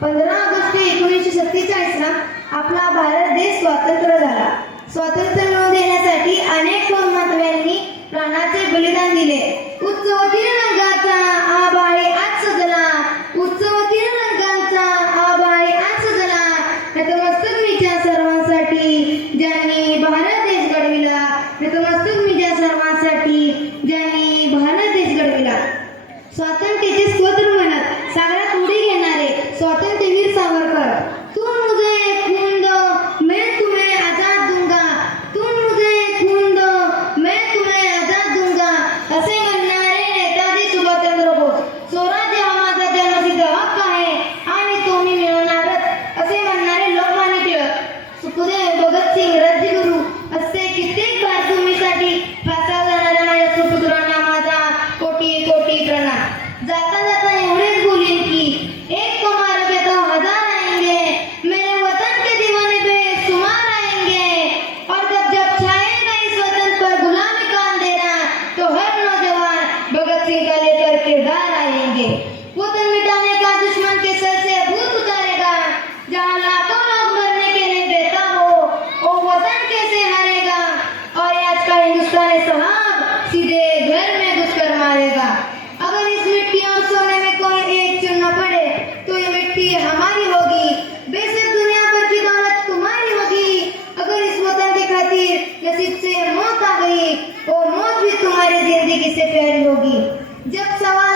15 August 1947 ला आपला भारत देश स्वतंत्र झाला. स्वातंत्र्य मिळवून देण्यासाठी अनेक मातव्यांनी प्राणाचे बलिदान दिले. उच्चवतीन रंगाचा आभाळी आज सजला, उच्चवतीन रंगाचा आभाळी आज सजला. नतमस्तक मीच्या सर्वांसाठी ज्यांनी भारत देश घडविला, नतमस्तक मीच्या सर्वांसाठी ज्यांनी भारत देश घडविला. स्वातंत्र्याचे स्तोत्र म्हणत सागरात उडी घेणारे स्वातंत्र्यवीर सावरकर. तुम मुझे खून दो मैं तुम्हें आजाद दूंगा, तुम मुझे खून दो मैं तुम्हें आजाद दूंगा असे म्हणणारे नेताजी सुभाषचंद्र बोस. स्वराज्य हा माझा जन्मसिद्ध हक्क आहे आणि तो मी मिळवणारच असे म्हणणारे लोकमान्य टिळक. सुखदेव, भगतसिंग, राजगुरू असे कित्येक भारतभूमीसाठी फासा जाणाऱ्या माझ्या सुपुत्रांना माझा कोटी कोटी प्रणाम. जाता जाता एवढेच बोलीन की एक को मार के तो हजार आएंगे, मेरे वतन के दीवाने बेशुमार आएंगे. और जब छाएगा इस वतन पर गुलामी का अंधेरा, तो हर नौजवान भगत सिंह का लेकर किरदार आएंगे. वतन मिटाने का दुश्मन के सर से भूत उतारेगा, जहाँ लाखों लोग मरने के लिए बेताब हो, वो वतन कैसे हारेगा. और आज का हिंदुस्तान साहब सीधे घर में घुसकर मारेगा. अगर इस मिट्टी और सोने में कोई एक चुनना पड़े तो ये मिट्टी हमारी होगी. बेशक दुनिया भर की दौलत तुम्हारी होगी. अगर इस वतन के खातिर नसीब से मौत आ गई, वो मौत भी तुम्हारी जिंदगी से प्यारी होगी. जब सवाल